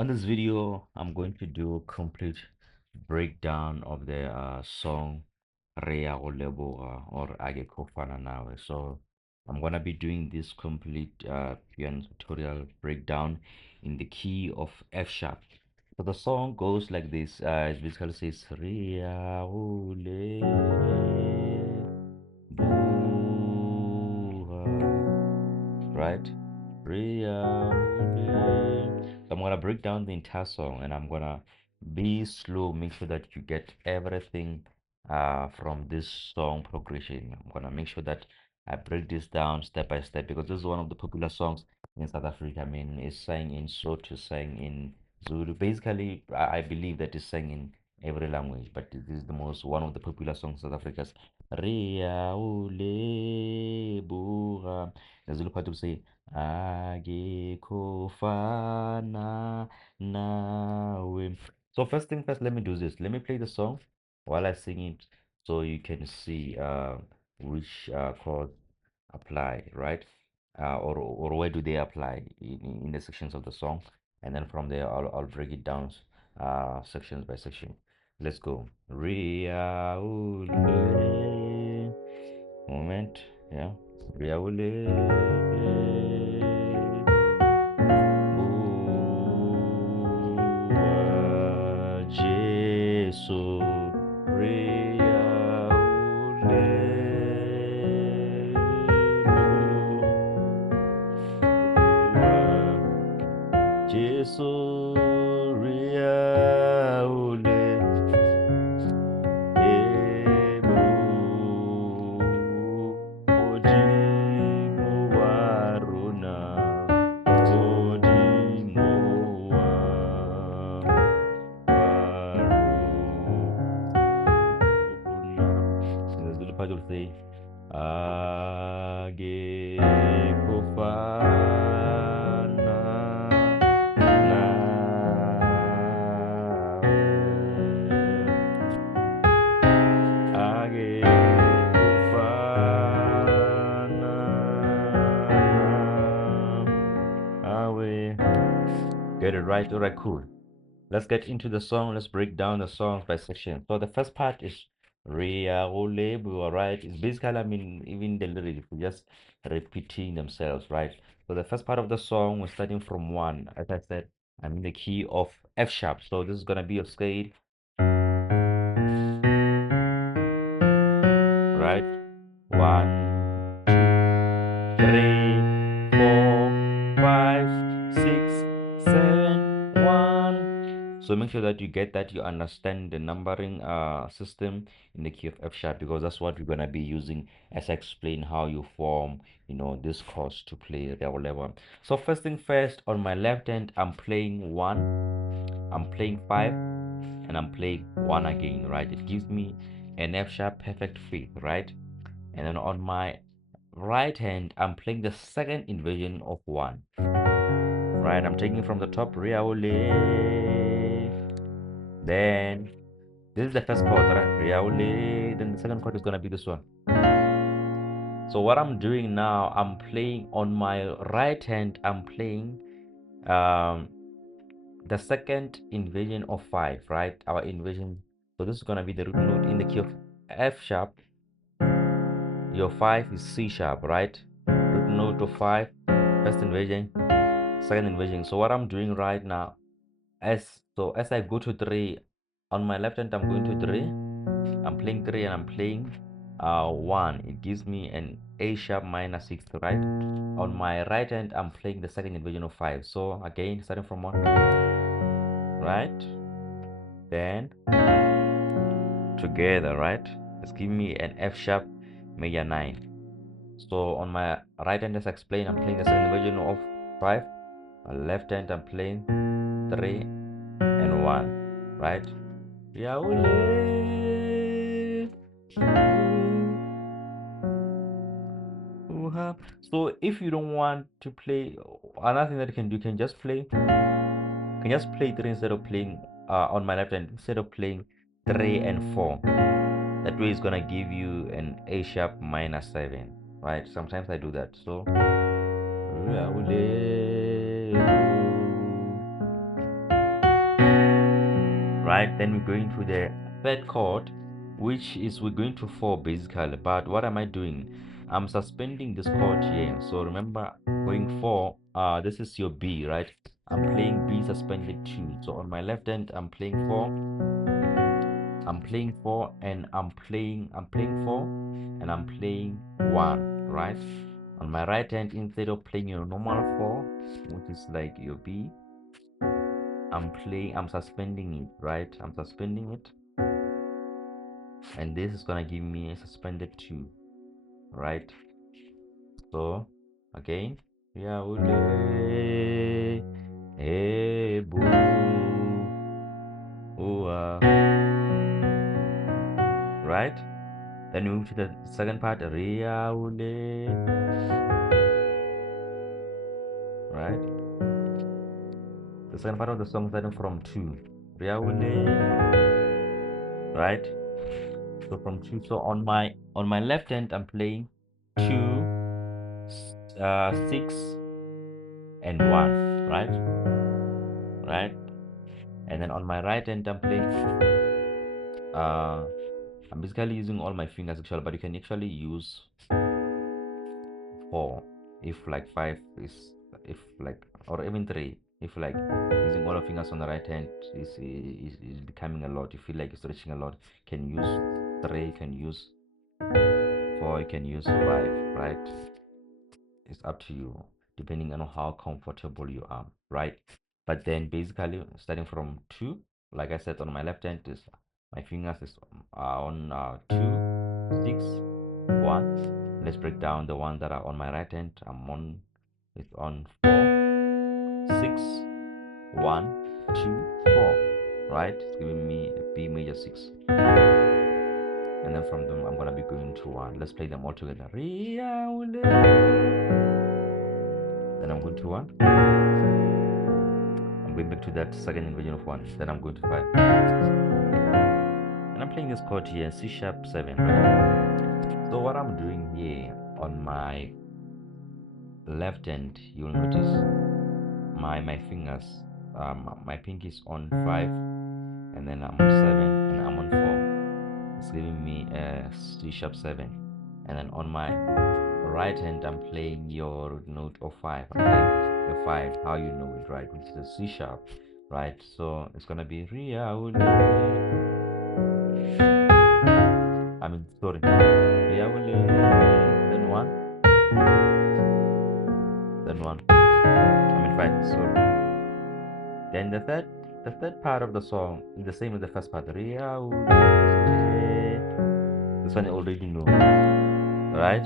On this video, I'm going to do a complete breakdown of the song Reaoleboga or Akekho Ofana Nawe. So I'm gonna be doing this complete piano tutorial breakdown in the key of F sharp. So the song goes like this. It basically says Reaoleboga, right? So I'm gonna break down the entire song and I'm gonna be slow, make sure that you get everything from this song progression. I'm gonna make sure that I break this down step by step because this is one of the popular songs in South Africa. I mean, it's sang in Sotho, sang in Zulu. Basically, I believe that it's sang in every language, but this is the most one of the popular songs in South Africa's Reaoleboga. The Zulu part will say Akekho Ofana Nawe. So first thing first, let me do this. Let me play the song while I sing it so you can see which chords apply, right? Or where do they apply in the sections of the song, and then from there I'll break it down sections by section. Let's go. Reaoleboga. Moment, yeah. Reaoleboga, Jesu, Reaoleboga, Jesu, Modimo rona, Modimo rona. And the Zulu part will say, Akekho Ofana Nawe. Get it right? All right, cool. Let's get into the song. Let's break down the songs by section. So the first part is Reaoleboga, right? It's basically, I mean, even the lyrics are just repeating themselves, right? So the first part of the song, we're starting from one. As I said, I'm in the key of F sharp. So this is gonna be a scale, right? 1, 2, 3, 4, 5, 6, 7, 1. So make sure that you get that, you understand the numbering system in the key of F sharp because that's what we're gonna be using as I explain how you form, this chords to play the level. So first thing first, on my left hand, I'm playing 1, I'm playing 5, and I'm playing 1 again, right? It gives me an F sharp perfect fifth, right? And then on my right hand, I'm playing the second inversion of 1, right? I'm taking from the top, Reaole. Then this is the first chord, right? Reaole. Then the second chord is gonna be this one. So what I'm doing now, I'm playing on my right hand, I'm playing um the second inversion of 5, right? Our inversion. So this is gonna be the root note in the key of F sharp. Your 5 is C sharp, right? Root note of 5, first inversion, second inversion. So what I'm doing right now, as I go to 3, on my left hand I'm going to 3, I'm playing 3 and I'm playing 1. It gives me an A sharp minor 6th, right? On my right hand I'm playing the second inversion of 5. So again, starting from 1, right? Then together, right? It's giving me an F sharp major 9. So on my right hand, as I explained, I'm playing the second version of 5. On left hand, I'm playing 3 and 1, right? So if you don't want to play, another thing that you can do, you can just play 3 instead of playing on my left hand, instead of playing 3 and 4. That way it's gonna give you an A sharp minor 7, right? Sometimes I do that. So right? Then we're going to the third chord, which is we're going to 4 basically. But what am I doing? I'm suspending this chord here. So remember, going 4, this is your B, right? I'm playing B suspended 2. So on my left hand, I'm playing 4, and I'm playing 4, and I'm playing 1, right? On my right hand, instead of playing your normal 4, which is like your B, I'm suspending it, right? I'm suspending it, and this is gonna give me a suspended 2, right? So again, right? Then we move to the second part, right? The second part of the song starting from 2, right? So from 2, so on my left hand, I'm playing 2, 6, and 1, right? Right? And then on my right hand, I'm playing, I'm basically using all my fingers actually, but you can actually use 4 if like 5 is, if like, or even 3 if like using all your fingers on the right hand is becoming a lot, you feel like you're stretching a lot, you can use 3, you can use 4, you can use 5, right? It's up to you depending on how comfortable you are, right? But then basically starting from 2, like I said, on my left hand is my fingers is on 2, 6, 1. Let's break down the ones that are on my right hand. It's on 4, 6, 1, 2, 4, right? It's giving me a B major 6, and then from them I'm gonna be going to 1. Let's play them all together. Then I'm going to 1. I'm going back to that second inversion of 1. Then I'm going to 5. And I'm playing this chord here, C sharp 7, right? So what I'm doing here on my left hand, you'll notice my fingers, my pinky is on 5, and then I'm on 7, and I'm on 4. It's giving me a C sharp 7. And then on my right hand, I'm playing your note of 5. I'm playing the 5, how you know it, right? Which is a C sharp, right? So it's gonna be sorry, then 1, then 1. 5, sorry. Then the third part of the song is the same as the first part. This one you already know, right?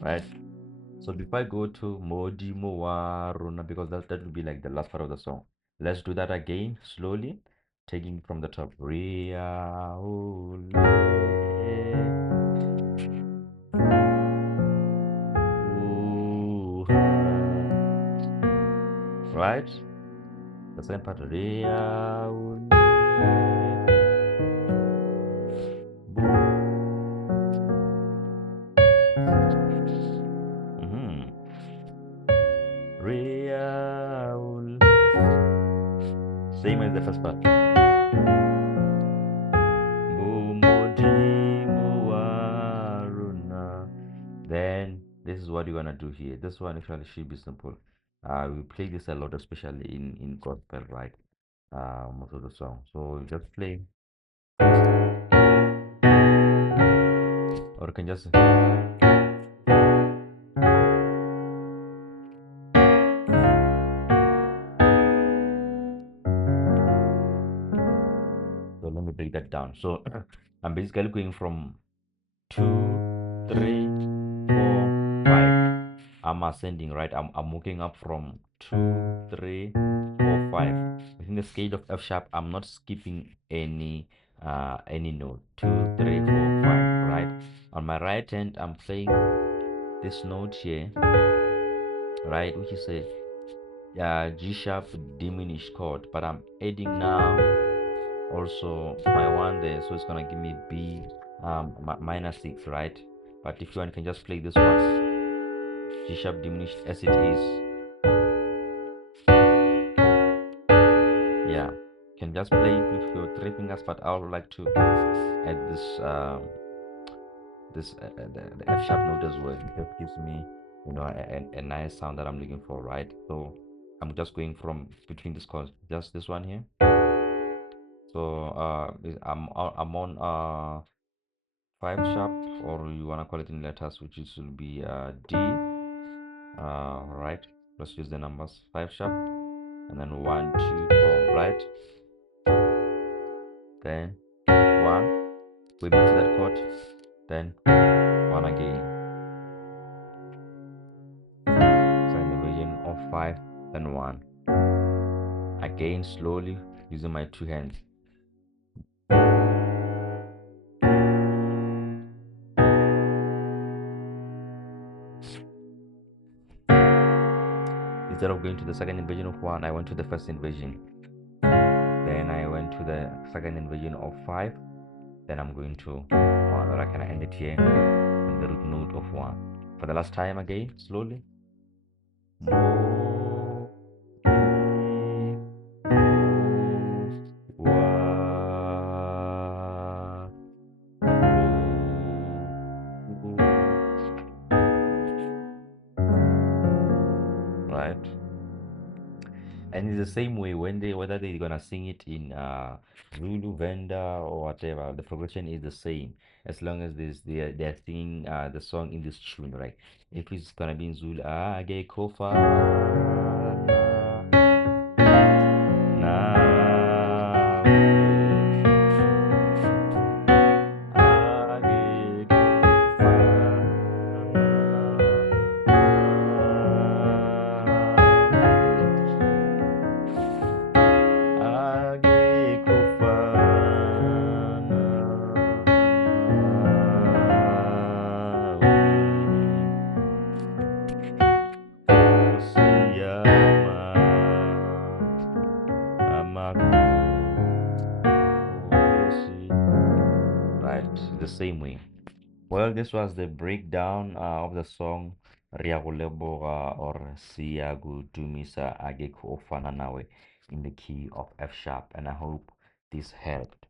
Right. So before I go to Modimo rona, because that will be like the last part of the song. Let's do that again slowly, taking from the top. Right? The second part. Same as the first part. Then this is what you're gonna do here. This one actually should be simple. We play this a lot, especially in gospel, right? Most of the song. So you just play, or you can just. So let me break that down. So I'm basically going from 2, 3, 4, 5. I'm ascending, right? I'm working up from 2, 3, 4, 5. Within the scale of F sharp, I'm not skipping any note. 2, 3, 4, 5, right? On my right hand, I'm playing this note here, right, which is a G sharp diminished chord, but I'm adding now also my 1 there, so it's gonna give me B minor 6, right? But if you want, you can just play this one, G sharp diminished as it is, just play it with your three fingers, but I would like to add the F sharp note as well. That gives me, you know, a nice sound that I'm looking for, right? So I'm just going from between this chords, just this one here. So I'm on 5 sharp, or you wanna call it in letters, which is will be D. Right. Let's use the numbers. 5 sharp, and then 1, 2, 4. Right. Then 1. We move to that chord. Then 1 again. So in the version of 5, then 1. Again slowly using my two hands. Instead of going to the second inversion of 1, I went to the first inversion. Then I went to the second inversion of 5. Then I'm going to 1. Or I can end it here on the root note of 1. For the last time again, slowly. Mo, wa, ro. Right? And it's the same way when they whether they're gonna sing it in Zulu, Venda, or whatever, the progression is the same as long as they're singing the song in this tune, right? If it's gonna be in Zulu, Akekho Ofana Nawe, Akekho Ofana Nawe. Akekho right, the same way. Well, this was the breakdown of the song Reaoleboga or Dumisa Akekho Ofana Nawe in the key of F sharp, and I hope this helped.